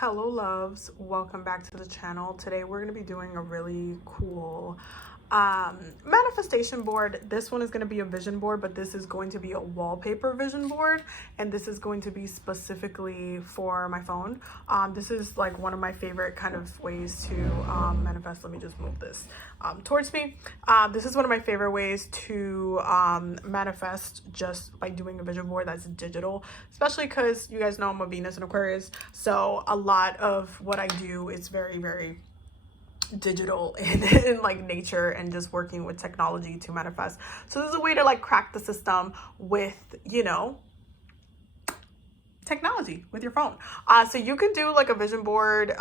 Hello loves, welcome back to the channel. Today we're going to be doing a really cool manifestation board. This one is going to be a vision board, but this is going to be a wallpaper vision board, and this is going to be specifically for my phone. This is like one of my favorite kind of ways to manifest. Let me just move this towards me. This is one of my favorite ways to manifest, just by doing a vision board that's digital, especially because you guys know I'm a Venus and Aquarius, so a lot of what I do is very digital in like nature and just working with technology to manifest. So this is a way to like crack the system with, you know, technology with your phone. So you can do like a vision board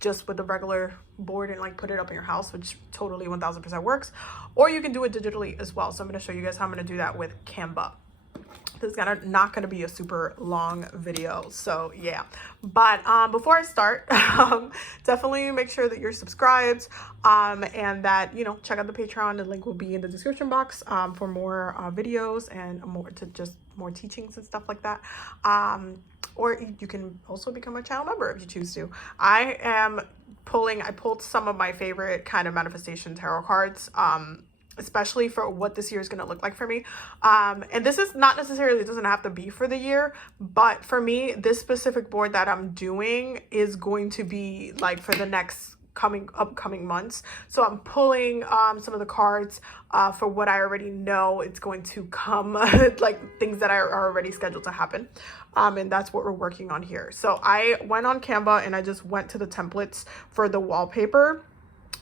just with a regular board and like put it up in your house, which totally 1000% works, or you can do it digitally as well. So I'm going to show you guys how I'm going to do that with Canva. This is not gonna be a super long video, so yeah. But before I start, definitely make sure that you're subscribed and that, you know, check out the Patreon. The link will be in the description box for more videos and more teachings and stuff like that. Or you can also become a channel member if you choose to. I pulled some of my favorite kind of manifestation tarot cards, especially for what this year is going to look like for me. And this is not necessarily, it doesn't have to be for the year, but for me, this specific board that I'm doing is going to be like for the next upcoming months. So I'm pulling some of the cards for what I already know it's going to come, like things that are already scheduled to happen. And that's what we're working on here. So I went on Canva and I just went to the templates for the wallpaper.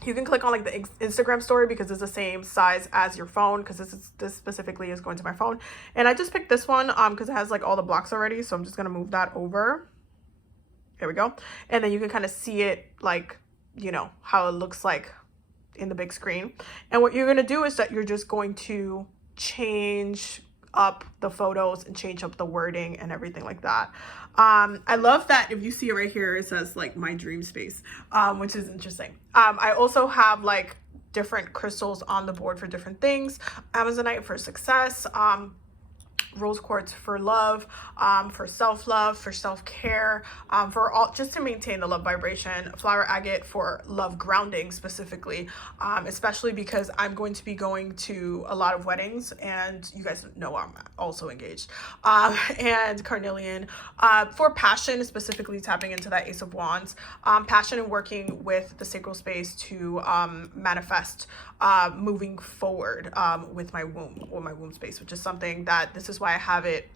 You can click on like the Instagram story because it's the same size as your phone, because this specifically is going to my phone. And I just picked this one because it has like all the blocks already. So I'm just going to move that over. There we go. And then you can kind of see it, like, you know, how it looks like in the big screen. And what you're going to do is that you're just going to change up the photos and change up the wording and everything like that. I love that if you see it right here, it says like my dream space, which is interesting. I also have like different crystals on the board for different things. Amazonite for success, rose quartz for love, for self-love, for self-care, for all, just to maintain the love vibration, flower agate for love grounding specifically, especially because I'm going to be going to a lot of weddings, and you guys know I'm also engaged, and carnelian for passion, specifically tapping into that Ace of Wands, passion and working with the sacral space to manifest moving forward with my womb, or my womb space, which is something that this is why I have it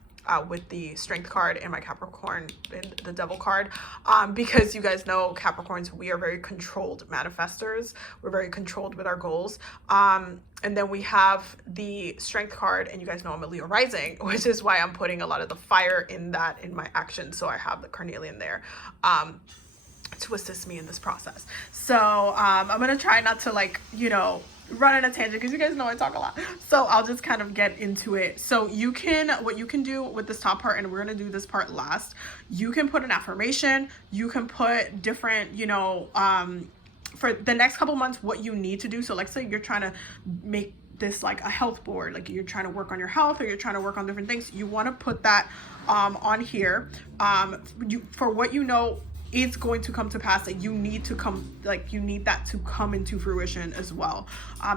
with the strength card and my Capricorn and the devil card, because you guys know Capricorns, we are very controlled manifestors. We're very controlled with our goals. And then we have the strength card, and you guys know I'm a Leo rising, which is why I'm putting a lot of the fire in my action. So I have the carnelian there to assist me in this process. So I'm gonna try not to, like, you know, run on a tangent, because you guys know I talk a lot, so I'll just kind of get into it. So what you can do with this top part, and we're gonna do this part last, you can put an affirmation, you can put different, you know, for the next couple months what you need to do. So let's say you're trying to make this like a health board, like you're trying to work on your health, or you're trying to work on different things, you want to put that on here for what you know it's going to come to pass, that you need to come, like you need that to come into fruition as well.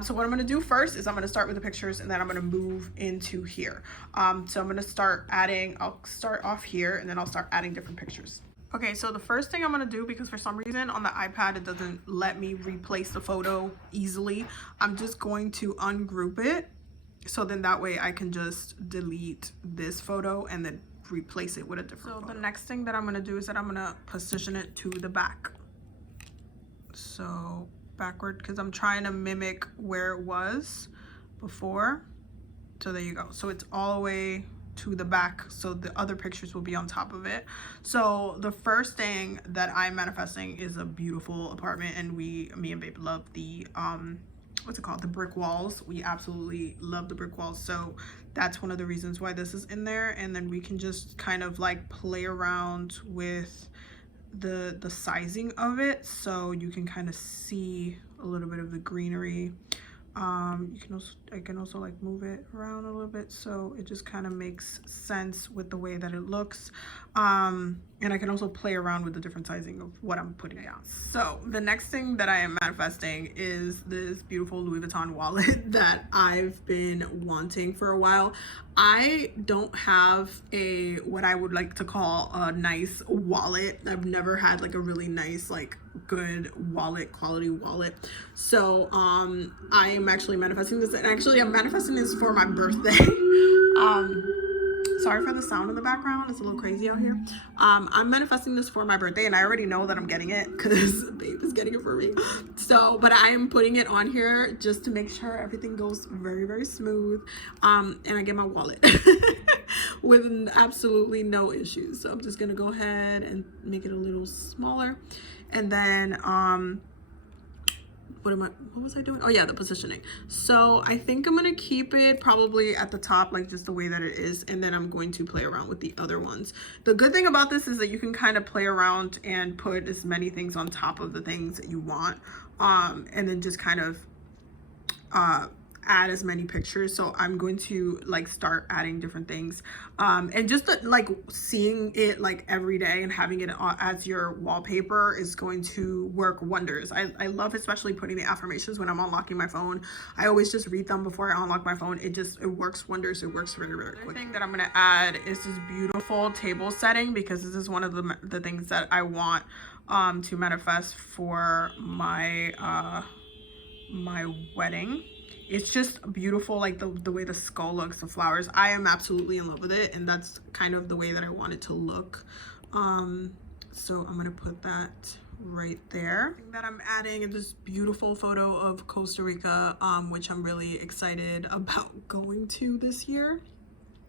So what I'm going to do first is I'm going to start with the pictures, and then I'm going to move into here. So I'm going to start adding, I'll start off here, and then I'll start adding different pictures. Okay, so the first thing I'm going to do, because for some reason on the iPad it doesn't let me replace the photo easily, I'm just going to ungroup it, so then that way I can just delete this photo and then replace it with a different photo. The next thing that I'm going to do is that I'm going to position it to the back. So backward, because I'm trying to mimic where it was before. So there you go. So it's all the way to the back, so the other pictures will be on top of it. So the first thing that I'm manifesting is a beautiful apartment, and me and babe love the what's it called, the brick walls. We absolutely love the brick walls, so that's one of the reasons why this is in there. And then we can just kind of like play around with the sizing of it, so you can kind of see a little bit of the greenery. You can also, I can also like move it around a little bit so it just kind of makes sense with the way that it looks. And I can also play around with the different sizing of what I'm putting down. So the next thing that I am manifesting is this beautiful Louis Vuitton wallet that I've been wanting for a while. I don't have a what I would like to call a nice wallet. I've never had like a really nice, like good wallet, quality wallet. So I am actually manifesting this, and actually I'm manifesting this for my birthday. Sorry for the sound in the background, it's a little crazy out here. I'm manifesting this for my birthday, and I already know that I'm getting it because babe is getting it for me. So, but I am putting it on here just to make sure everything goes very, very smooth, and I get my wallet with absolutely no issues. So I'm just gonna go ahead and make it a little smaller, and then what was I doing? Oh yeah, the positioning. So I think I'm gonna keep it probably at the top, like just the way that it is, and then I'm going to play around with the other ones. The good thing about this is that you can kind of play around and put as many things on top of the things that you want, and then just kind of add as many pictures. So I'm going to like start adding different things, and just like seeing it like every day and having it as your wallpaper is going to work wonders. I love especially putting the affirmations when I'm unlocking my phone. I always just read them before I unlock my phone. It works wonders. It works very, very quick. The thing that I'm going to add is this beautiful table setting, because this is one of the things that I want to manifest for my my wedding. It's just beautiful, like the way the skull looks, the flowers. I am absolutely in love with it, and that's kind of the way that I want it to look. So I'm gonna put that right there. That I'm adding this beautiful photo of Costa Rica, which I'm really excited about going to this year.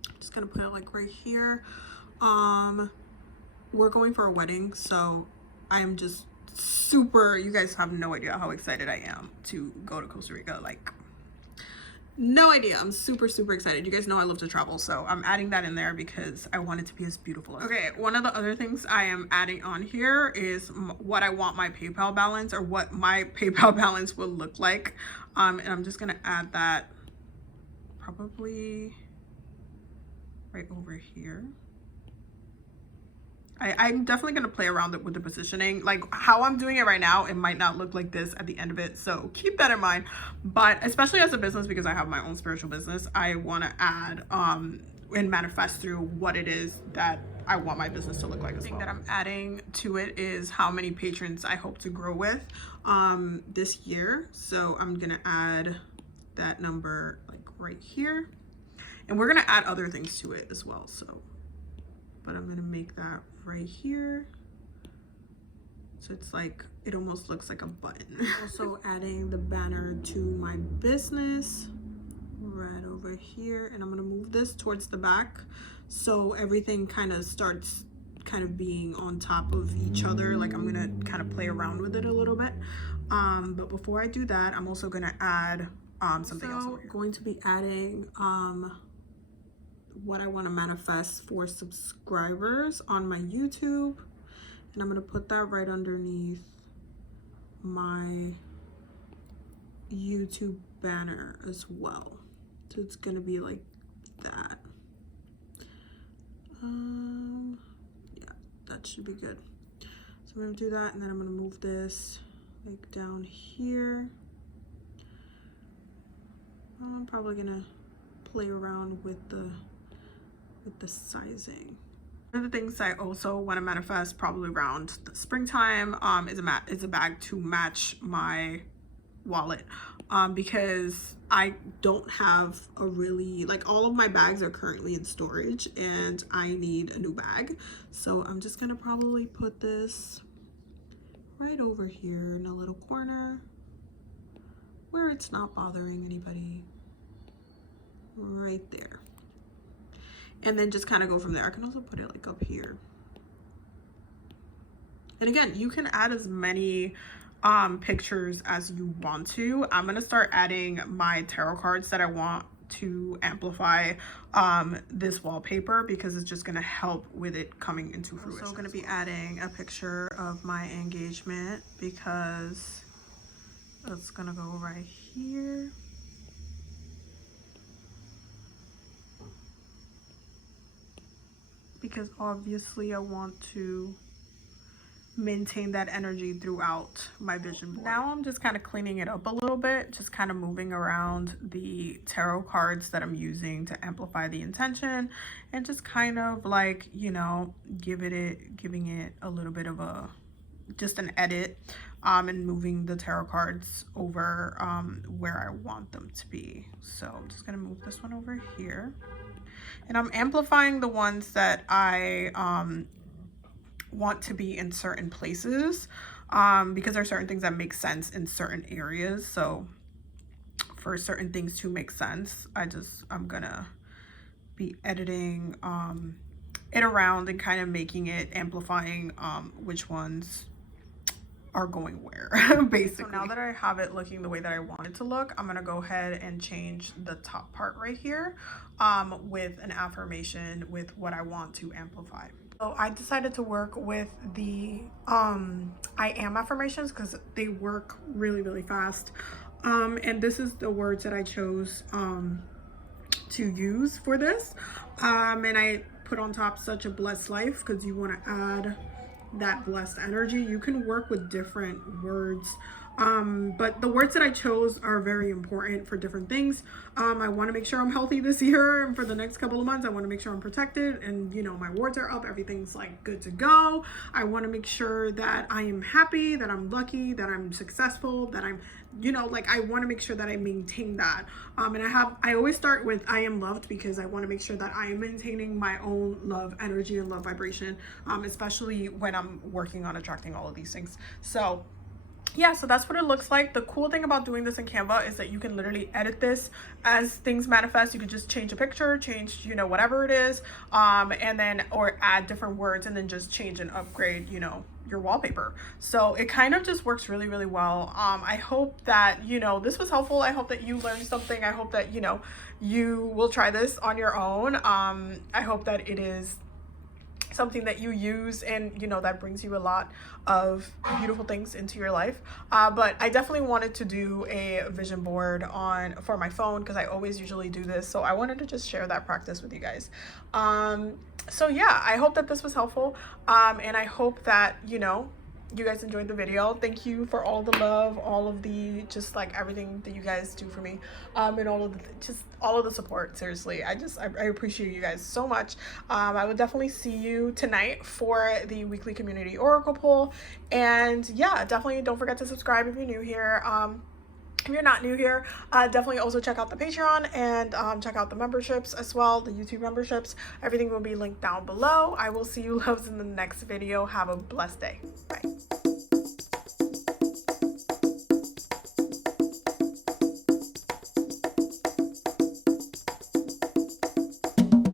I'm just gonna put it like right here. We're going for a wedding, so I'm just super, you guys have no idea how excited I am to go to Costa Rica. Like, no idea. I'm super, super excited. You guys know I love to travel, so I'm adding that in there because I want it to be as beautiful as okay. One of the other things I am adding on here is what I want my PayPal balance, or what my PayPal balance will look like, and I'm just gonna add that probably right over here. I'm definitely going to play around with the positioning. Like how I'm doing it right now, it might not look like this at the end of it, so keep that in mind. But especially as a business, because I have my own spiritual business, I want to add and manifest through what it is that I want my business to look like as well. The thing that I'm adding to it is how many patrons I hope to grow with this year. So I'm going to add that number like right here, and we're going to add other things to it as well. So, but I'm going to make that right here, so it's like it almost looks like a button. Also adding the banner to my business right over here, and I'm going to move this towards the back so everything kind of starts kind of being on top of each other. Like I'm going to kind of play around with it a little bit, but before I do that, I'm also going to add something else. I'm going to be adding what I want to manifest for subscribers on my YouTube, and I'm going to put that right underneath my YouTube banner as well. So it's going to be like that. Yeah, that should be good. So I'm going to do that, and then I'm going to move this like down here. I'm probably going to play around with the sizing. One of the things I also want to manifest probably around the springtime is a bag to match my wallet, because I don't have a really, like, all of my bags are currently in storage and I need a new bag. So I'm just gonna probably put this right over here in a little corner where it's not bothering anybody, right there. And then just kind of go from there. I can also put it like up here. And again, you can add as many pictures as you want to. I'm gonna start adding my tarot cards that I want to amplify this wallpaper, because it's just gonna help with it coming into fruition. I'm also gonna be adding a picture of my engagement, because it's gonna go right here. because obviously I want to maintain that energy throughout my vision board. Now I'm just kind of cleaning it up a little bit, just kind of moving around the tarot cards that I'm using to amplify the intention, and just kind of like, you know, giving it a little bit of a just an edit, and moving the tarot cards over where I want them to be. So I'm just gonna move this one over here, and I'm amplifying the ones that I want to be in certain places, because there are certain things that make sense in certain areas. So for certain things to make sense, I'm gonna be editing it around and kind of making it, amplifying which ones are going where, basically. So now that I have it looking the way that I want it to look, I'm gonna go ahead and change the top part right here with an affirmation with what I want to amplify. So I decided to work with the I am affirmations because they work really, really fast. And this is the words that I chose to use for this. And I put on top such a blessed life, because you want to add that blessed energy. You can work with different words, but the words that I chose are very important for different things. I want to make sure I'm healthy this year, and for the next couple of months I want to make sure I'm protected, and you know, my wards are up, everything's like good to go. I want to make sure that I am happy, that I'm lucky, that I'm successful, that I'm, you know, like, I want to make sure that I maintain that. And I always start with I am loved, because I want to make sure that I am maintaining my own love energy and love vibration, especially when I'm working on attracting all of these things. So yeah, so that's what it looks like. The cool thing about doing this in Canva is that you can literally edit this as things manifest. You could just change a picture, change, you know, whatever it is, and then, or add different words, and then just change and upgrade, you know, your wallpaper. So it kind of just works really, really well. I hope that, you know, this was helpful. I hope that you learned something. I hope that, you know, you will try this on your own. I hope that it is something that you use, and you know, that brings you a lot of beautiful things into your life. But I definitely wanted to do a vision board for my phone, because I always usually do this, so I wanted to just share that practice with you guys. So yeah, I hope that this was helpful, and I hope that, you know, you guys enjoyed the video. Thank you for all the love, all of the, just like everything that you guys do for me, and all of the support. Seriously, I appreciate you guys so much. I would definitely see you tonight for the weekly community oracle poll, and yeah, definitely don't forget to subscribe if you're new here. If you're not new here, definitely also check out the Patreon, and check out the memberships as well, the YouTube memberships. Everything will be linked down below. I will see you loves in the next video. Have a blessed day. Bye.